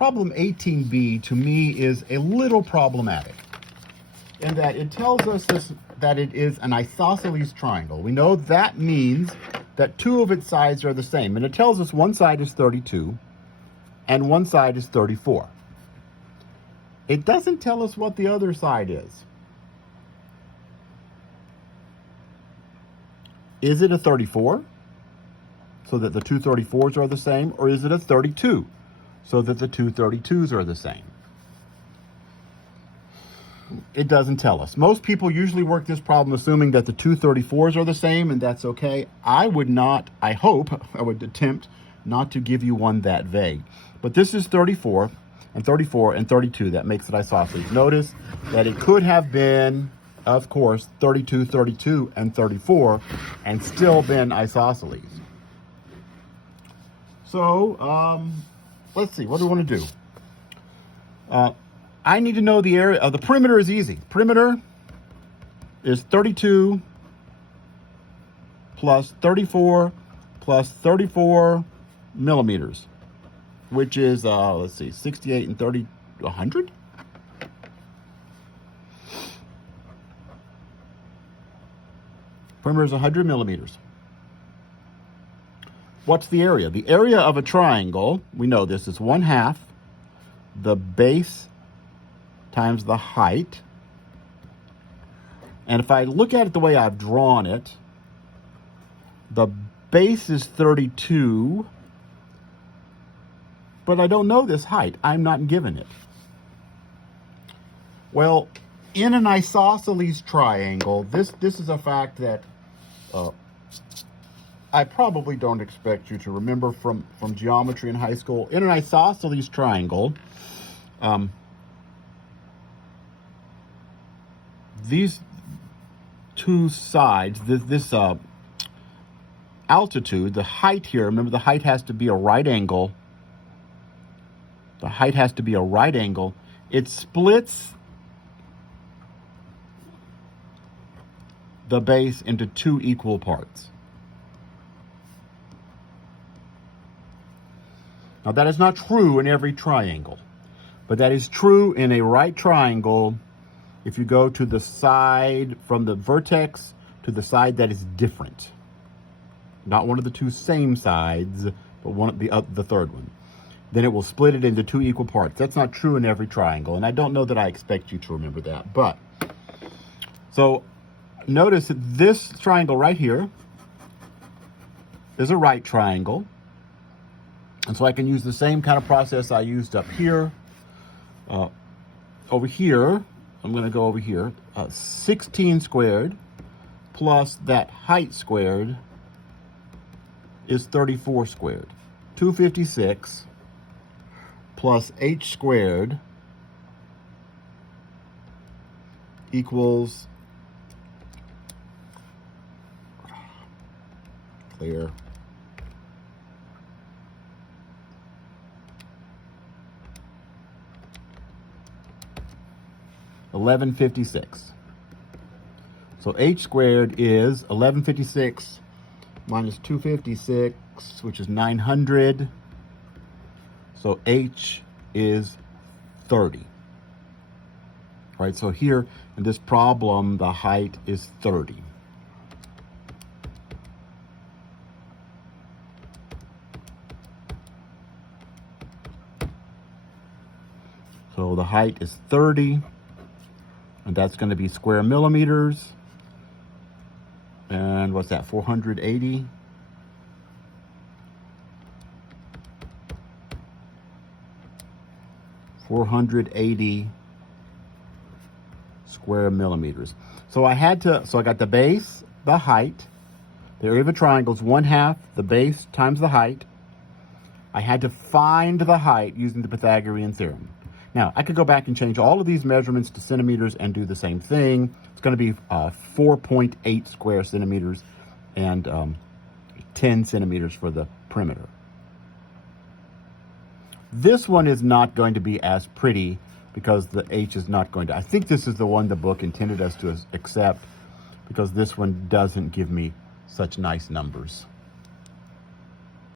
problem 18b to me is a little problematic in that it tells us that it is an isosceles triangle. We know that means that two of its sides are the same, and it tells us one side is 32 and one side is 34. It doesn't tell us what the other side is. Is it a 34, so that the two 34s are the same, or is it a 32, so that the two 32s are the same? It doesn't tell us. Most people usually work this problem assuming that the two 34s are the same, and that's okay. I would attempt not to give you one that vague. But this is 34 and 32. That makes it isosceles. Notice that it could have been, of course, 32, 32, and 34, and still been isosceles. So, let's see. What do we want to do? I need to know the area. The perimeter is easy. Perimeter is 32 plus 34 plus 34 millimeters, which is, let's see, 68 and 30, 100? Perimeter is 100 millimeters. What's the area? The area of a triangle, we know this, is 1/2 the base times the height. And if I look at it the way I've drawn it, the base is 32, but I don't know this height. I'm not given it. Well, in an isosceles triangle, this is a fact that I probably don't expect you to remember from geometry in high school. In an isosceles triangle, these two sides, this altitude, the height here, remember the height has to be a right angle. The height has to be a right angle. It splits the base into two equal parts. Now that is not true in every triangle, but that is true in a right triangle if you go to the side from the vertex to the side that is different. Not one of the two same sides, but one of the third one. Then it will split it into two equal parts. That's not true in every triangle, and I don't know that I expect you to remember that. But, so notice that this triangle right here is a right triangle. And so I can use the same kind of process I used up here. Over here, I'm going to go over here. 16 squared plus that height squared is 34 squared. 256 plus h squared equals, clear, 1156. So h squared is 1156 minus 256, which is 900. So h is 30. Right, so here in this problem, the height is 30. So the height is 30. And that's going to be square millimeters. And what's that, 480? Square millimeters. So I got the base, the height. The area of a triangle is 1/2 the base times the height. I had to find the height using the Pythagorean theorem. Now, I could go back and change all of these measurements to centimeters and do the same thing. It's going to be 4.8 square centimeters and 10 centimeters for the perimeter. This one is not going to be as pretty because the h is not going to. I think this is the one the book intended us to accept because this one doesn't give me such nice numbers.